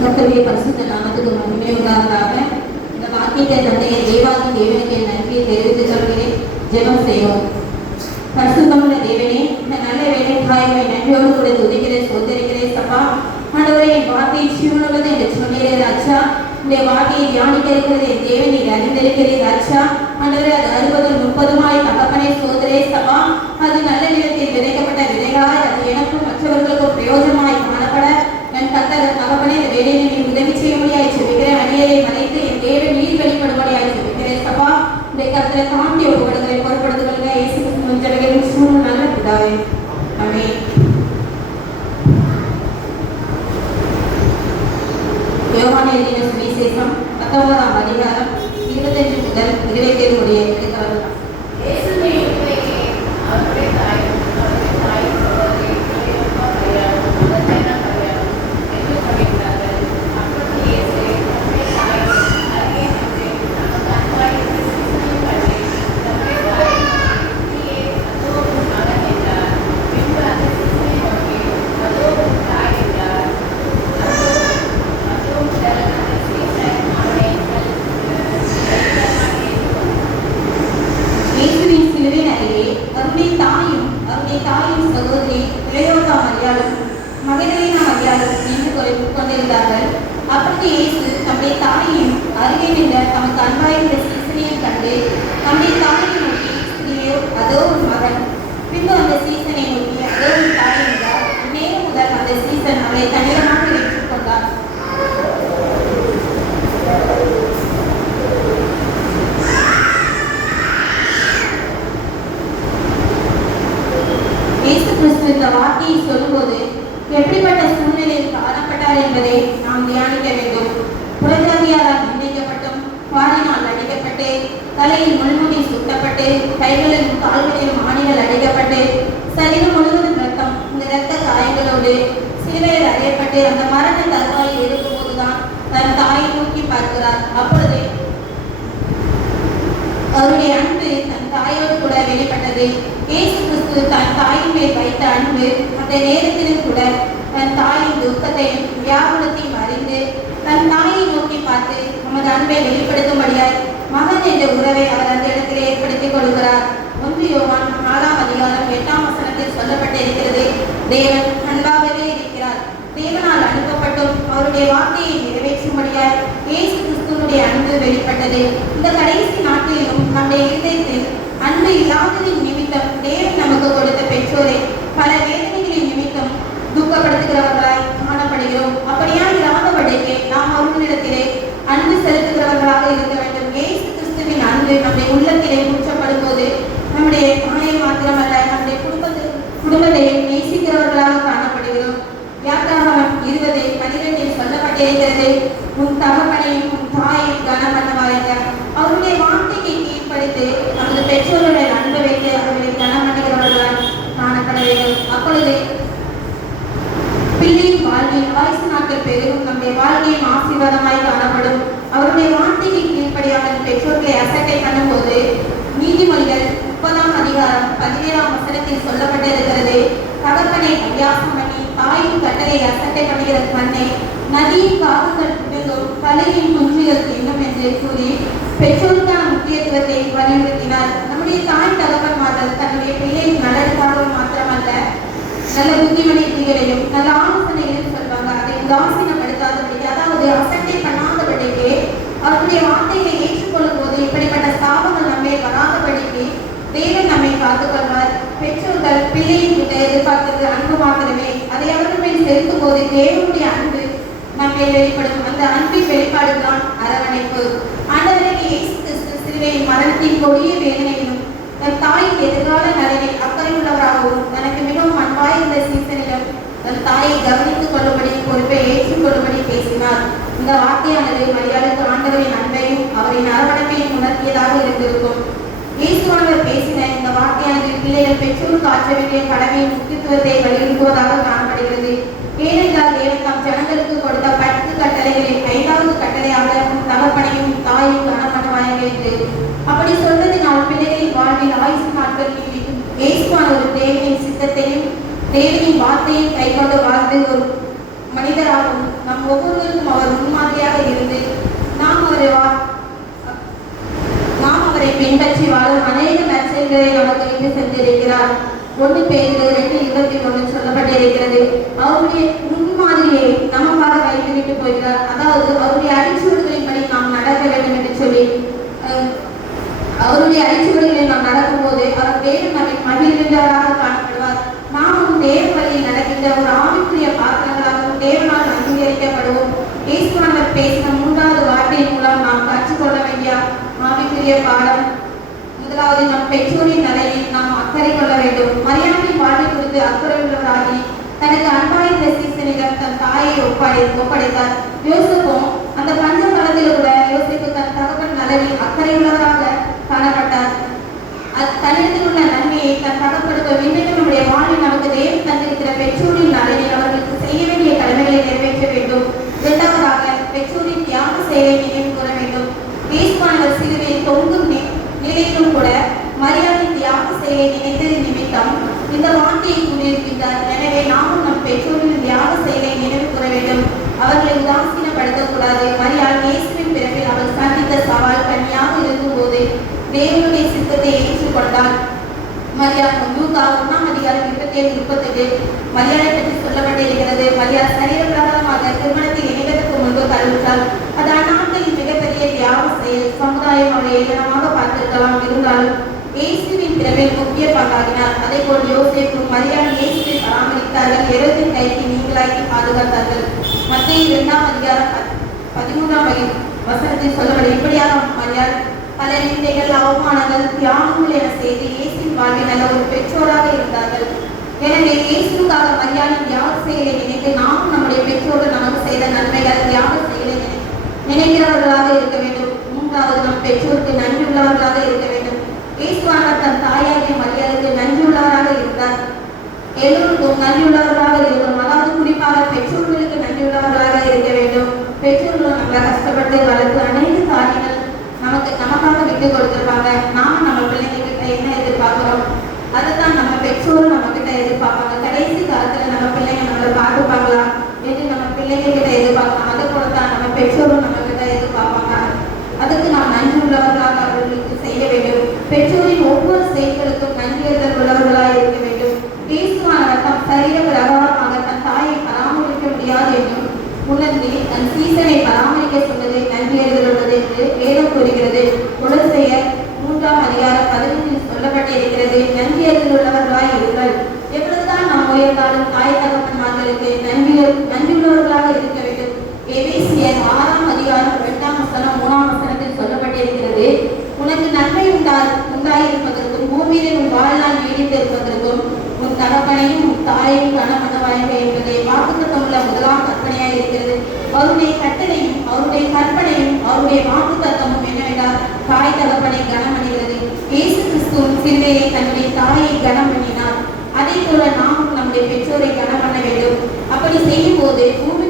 கர்த்தருடைய பரிசுத்த நாமத்துக்கு மகிமை உண்டாவதாக. இந்த வாக்கியத்தை தந்தைய தேவாதி தேவனுக்கு நன்றியை தெரிவித்துக் கொள்கிறேன். ஜெபம் செய்வோம். பரிசுத்தமுள்ள தேவனே, இந்த நல்ல வேலைக்காயமை நன்றியோடு கூட துதிக்கிறேன், சோதரிக்கிறேன். சபா ஆண்டவரே, என் வார்த்தையை ஜீவனுள்ளது என்று சொன்னீரே ராஜா. இந்த வார்த்தையை தியானிக்க இருக்கிறது என் தேவனை அறிந்திருக்கிறேன் ராஜா. ஆண்டவரே, அது 60-30 தகப்பனை சோதரே. சபா அது நல்ல நிலத்தில் விதைக்கப்பட்ட விதைகளாய் அது எனக்கும் மற்றவர்களுக்கும் பிரயோஜனமாய் காணப்பட என் கர்த்தர் தகப்பனே, இந்த வேலையை நீ உதவி செய்ய முடியாது சொல்லிக்கிறேன். அடியரை மறைத்து என் தேவன் நீர் வெளிப்படும்படியாக சொல்லிக்கிறேன். சபா இந்த கர்த்தரை தாண்டி ஒப்புப்படுகிறேன். பொறுப்படுத்துகளுங்க இயேசு கிறிஸ்துவின் ஜெபங்களின் சூழ்நிலை நல்ல பிதாவே, ஆமென். யோவான் எழுதின சுவிசேஷம் 19ஆம் அதிகாரம் 25 முதல் 27 முடிய எடுக்கலாம். இந்த வார்த்தையை சொல்லும்போது எப்படிப்பட்ட சூழ்நிலையில் காணப்பட்டார் என்பதை நாம் தியானிக்க வேண்டும். புறஜாதியாரால் நிந்திக்கப்பட்டும், பாலினால் அடிக்கப்பட்டு, தலையில் முள்முடி சுட்டப்பட்டு, கைகளிலும் கால்களிலும் ஆணிகள் அடிக்கப்பட்டு, சரீரம் முழுவதும் ரத்தம், இந்த இரத்த காயங்களோடு சிலுவையில் அறையப்பட்டு அந்த மரண தருவாயில் இருக்கும்போதுதான் தன் தாயை நோக்கி பார்க்கிறார். அப்பொழுது அவருடைய அன்பு தன் தாயோடு கூட வெளிப்பட்டது. இயேசு கிறிஸ்து தன் தாயின் மேல் வைத்த அன்பு அந்த நேரத்திலும் கூட தன் தாயின் துக்கத்தையும் வியாகுலத்தையும் அறிந்து தன் தாயை நோக்கி பார்த்து நமது அன்பை வெளிப்படுத்தும்படியாய் மகன் என்ற உறவை அவர் அந்த இடத்திலே ஏற்படுத்திக் கொள்கிறார். 1 யோவான் 4ஆம் அதிகாரம் 8ஆம் வசனத்தில் சொல்லப்பட்டிருக்கிறது, தேவன் அன்பாகவே இருக்கிறார். தேவனால் அனுப்பப்பட்டும் அவருடைய வார்த்தையை நிறைவேற்றும்படியாய் இயேசு கிறிஸ்துவனுடைய அன்பு வெளிப்பட்டது. இந்த கடைசி நாட்களிலும் நம்முடைய இதயத்தில் அன்பு இல்லாததின் நிமித்தம் தேவன் நமக்கு கொடுத்த பெற்றோரை பல வேதனைகளின் நிமித்தம் துக்கப்படுத்துகிறவர்களாய் காணப்படுகிறோம். அப்படியா இல்லாதபடிக்கு நாம் அவர்களிடத்திலே அன்பு செலுத்துகிறவர்களாக இருக்க வேண்டும். இயேசு கிறிஸ்துவின் அன்பு நம்முடைய உள்ளத்திலே ஊற்றப்படும் போது நம்முடைய தாயை மாத்திரமல்ல, நம்முடைய குடும்பத்தையும் நேசிக்கிறவர்களாக காணப்படுகிறோம். யாத்திராகமம் 20:12 சொல்லப்பட்டிருக்கிறது, உன் தகப்பனையும் உன் தாயையும் கனம் பண்ணுவாயாக. அவருடைய வார்த்தைக்கு கீழ்ப்படுத்தி நமது பெற்றோருடைய அன்பை வைத்து அவர்களை கனம் பண்ணுகிறவர்களால் காணப்பட வேண்டும். அப்பொழுது பிள்ளையின் வாழ்க்கையில் ஆயுசு நாட்கள் பெருகும், நம்முடைய வாழ்க்கையும் ஆசீர்வாதமாய் காணப்படும். அவருடைய வார்த்தைக்கு கீழ்ப்படியாமல் பெற்றோர்களை அசட்டை பண்ணும்போது நீதிமொழிகள் 30ஆம் அதிகாரம் 17ஆம் வசனத்தில் சொல்லப்பட்டிருக்கிறது, தகப்பனை அபியாசம் பண்ணி தாயின் கட்டளை அசட்டை பண்ணுகிற மண்ணை நதியின் காவல்கள் விடுங்கும், தலையின் குஞ்சுகள் தின்னும் என்று கூறி பெற்றோருக்கான முக்கியத்துவத்தை வலியுறுத்தினார். நம்முடைய தாய் தகப்பன்மார்கள் தன்னுடைய பிள்ளையின் நலனுக்காக மாத்திரமல்ல, நல்ல புத்திமதிகளையும் நல்ல ஆலோசனைகளையும் சொல்வாங்க. அதை உதாசீனப்படுத்தாதபடி, அதாவது அசட்டை பண்ணாதபடிக்கு அவருடைய வார்த்தைகளை ஏற்றுக்கொள்ளும் போது இப்படிப்பட்ட சாபங்கள் நம்மை வராதபடிக்கு தேவன் நம்மை காத்துக்கொள்வார். பெற்றோர்கள் பிள்ளையின் கிட்ட எதிர்பார்க்கிறது அன்பு மாத்திரமே. அதை அவர்கள் மேல் செலுத்தும் போது தேவனுடைய அன்பு நம்மை வெளிப்படும். அந்த அன்பின் வெளிப்பாடுதான் அரவணைப்பு. ஆண்டவரே, இயேசு கிறிஸ்து சிலுவையின் மரணத்தின் கொடிய வேதனையிலும் தன் தாயின் எதிர்கால நலனில் அக்கறை உள்ளவராகவும் தனக்கு மிகவும் அன்பாயிருந்த சீசனிலும் தன் தாயை கவனித்துக் கொள்ளும்படி பொறுப்பை ஏற்றுக்கொள்ளும்படி பேசினார். இந்த வார்த்தையானது மரியாதைக்கு ஆண்டவரின் அன்பையும் அவரின் அரவணைப்பையும் உணர்த்தியதாக இருந்திருக்கும். இயேசுவானவர் பேசின இந்த வார்த்தையானது பிள்ளைகள் பெற்றோருக்கு ஆற்ற வேண்டிய கடமையின் முக்கியத்துவத்தை வலியுறுத்துவதாக காணப்படுகிறது. ஏனென்றால் தேவன் தம் ஜனங்களுக்கு கொடுத்த 10 கட்டளைகளில் 5வது கட்டளையாக தகப்பனையும் தாயையும் கனம் பண்ணுவாயாக என்று அப்படி சொல்வதனால் பிள்ளைகளின் வாழ்வில் ஆயுசு நாட்கள் நீடிக்கும். இயேசுவானவர் தேவனின் சித்தத்தையும் தேவனின் வார்த்தையை கைக்கொண்டு வாழ்ந்து ஒரு மனிதராகவும் நம் ஒவ்வொருவருக்கும் அவர் முன்மாதிரியாக இருந்து நாம் அவரை பின்பற்றி வாழும் அநேக நற்செயல்களை நமக்கு இட்டு சென்றிருக்கிறார். 1 பேதுரு 2:21 சொல்லப்பட்டிருக்கிறது. அவருடைய முன்மாதிரியை நமக்காக வைத்துவிட்டு போகிறார். அதாவது அவருடைய அடிச்சுவடுகளின்படி நாம் நடக்க வேண்டும் என்று சொல்லி, அவருடைய அடிச்சுவடுகளில் நாம் நடக்கும் போது அவர் தேவன் நம்மை மகிழ்கின்றவராக காணப்படுவார். நாமும் தேவ வழியில் நடக்கின்ற ஒரு ஆவிக்குரிய பாத்திரங்களாகவும் தேவனால் அங்கீகரிக்கப்படுவோம். இயேசுவானவர் பேசின 3வது வார்த்தையின் மூலம் நாம் கற்றுக்கொள்ள வேண்டிய ஆவிக்குரிய பாடம், முதலாவது நம் பெற்றோரின் நலனில் நாம் அக்கறை கொள்ள வேண்டும். மரியாதையின் வாழ்வை குறித்து அக்கறை உள்ளவராகி தனக்கு அன்பாய் சீசனிடம் தன் தாயை ஒப்படைத்தார். யோசேப்பும் அந்த பஞ்ச காலத்தில் கூட யோசேப்பு தன் தகவல் நலனில் அக்கறை உள்ளவராக காணப்பட்டார். தன்னிடத்தில் உள்ள நன்மையை தன் தகப்படுத்த வேண்டும். நம்முடைய வாழ்வில் நமக்கு தேவன் தந்திருக்கிற பெற்றோரின் நலனில் அவர்களுக்கு செய்ய வேண்டிய கடமைகளை நிறைவேற்ற வேண்டும். 2வதாக பெற்றோரின் தியாக செயலை நினைவு கூற வேண்டும். இயேசுவானவர் சிலுவையில் தொங்கும் நிலையிலும் கூட மரியாதை தியாக செயலை நினைத்தது நிமித்தம் இந்த வார்த்தையை கூறியிருக்கின்றார். எனவே நாமும் நம் பெற்றோரின் தியாக செயலை நினைவு கூற வேண்டும். அவர்களை உதாசீனப்படுத்தக்கூடாது. மரியாள் இயேசுவின் பிறப்பில் அவள் சந்தித்த சவால் கன்னியாக இருக்கும்போது தேவனுடைய சித்தத்தை ஏற்றுக்கொண்டாள். மரியாள் லூக்கா 1:27-38 மரியாளை பற்றி சொல்லப்பட்டிருக்கிறது. மரியாள் சரீர பிரகாரமாக திருமணத்தில் இணைவதற்கு முன்பு கருவுற்றாள். அது அந்நாட்களின் மிகப்பெரிய தியாக செயல். சமுதாயம் அவளை ஏளனமாக பார்த்திருக்கலாம். இருந்தாலும் இயேசுவின் பிறப்பில் முக்கிய பங்காகினார். அதே போல் யோசேப்பும் மரியாள் இயேசுவை பராமரித்தார்கள். ஹெரோதின் கைக்கு நீங்களாக்கி பாதுகாத்தார்கள். மத்தேயு 2:13 சொல்லப்படும். இப்படியாக மரியாள் பல நிந்தைகள், அவமானங்கள், தியாகங்கள் என செய்து இயேசுவின் வாழ்வில் நல்ல ஒரு பெற்றோராக இருந்தார்கள். எனவே இயேசுக்காக மரியாளின் தியாக செயலை நினைத்து நாமும் நம்முடைய பெற்றோர்கள் நமக்கு செய்த நன்மைகள் தியாக செயலை நினைக்கிறவர்களாக இருக்க வேண்டும். 3வது நம் பெற்றோருக்கு நன்றி உள்ளவர்களாக இருக்க வேண்டும். இயேசுவானவர் தன் தாயாகிய மரியாளுக்கு நன்றி உள்ளவராக இருந்தார். எல்லோருக்கும் நன்றி உள்ளவர்களாக இருக்கணும். அதாவது குறிப்பாக பெற்றோர்களுக்கு நன்றி உள்ளவர்களாக இருக்க வேண்டும். பெற்றோர்கள் நம்மளை கஷ்டப்பட்டு வளர்த்து அநேக காரியங்கள் நமக்காக விட்டு கொடுத்துருப்பாங்க. நாம நம்ம பிள்ளைங்க கிட்ட என்ன எதிர்பார்க்கிறோம், அதைத்தான் நம்ம பெற்றோரும் நம்ம கிட்ட எதிர்பார்ப்பாங்க. கடைசி காலத்துல நம்ம பிள்ளைங்க நம்மளை பார்த்துப்பாங்களா என்று நம்ம பிள்ளைங்க கிட்ட எதிர்பார்க்கலாம். அதை போலத்தான் நம்ம பெற்றோரும் நம்ம கிட்ட எதிர்பார்ப்பாங்க. அதுக்கு நாம் நன்றி உள்ளவர்களாக அவர்களுக்கு செய்ய வேண்டும். பெற்றோரின் ஒவ்வொரு செயல்களுக்கும் நன்றியறிதல் உள்ளவர்களாக இருக்க வேண்டும். இயேசுவானவர் தம் சரீர பிரகாரமாக தன் தாயை பராமரிக்க முடியாது என்றும் உணர்ந்து தன் சீசனை பராமரிக்க சொன்னதை நன்றியறிதல் உள்ளது என்று வேதம் கூறுகிறது. கொலோசியர் 3:15 சொல்லப்பட்டிருக்கிறது. நன்றியறிதல் உள்ளவர்களாய் இருங்கள். எவ்வளவுதான் நாம் உயர்ந்தாலும் தாய் தகப்பன்மார்களுக்கு நன்றியுள்ளவர்களாக இருக்க வேண்டும். எபேசியர் 6:2 சொல்லப்பட்டிருக்கிறது. உனக்கு நன்மை உண்டாயிருப்பதற்கும் பூமியில் உன் வாழ்நாள் நீடித்திருப்பதற்கும் உன் தகப்பனையும் உன் தாயையும் கனமனவாய்க என்பதை வாக்குத்தத்தம் உள்ள 1ஆம் கற்பனையாக இருக்கிறது. அவருடைய கட்டளையும் அவருடைய கற்பனையும் அவருடைய வாக்குத்தத்தமும் என்னவென்றால் தாய் தகப்பனை கனமணிகிறது. இயேசு கிறிஸ்துவின் சிலுவையை தன்னுடைய தாயை கனம் பண்ணினார். அதே போல நாமும் நம்முடைய பெற்றோரை கனம் பண்ண வேண்டும். அப்படி செய்யும் போது பூமி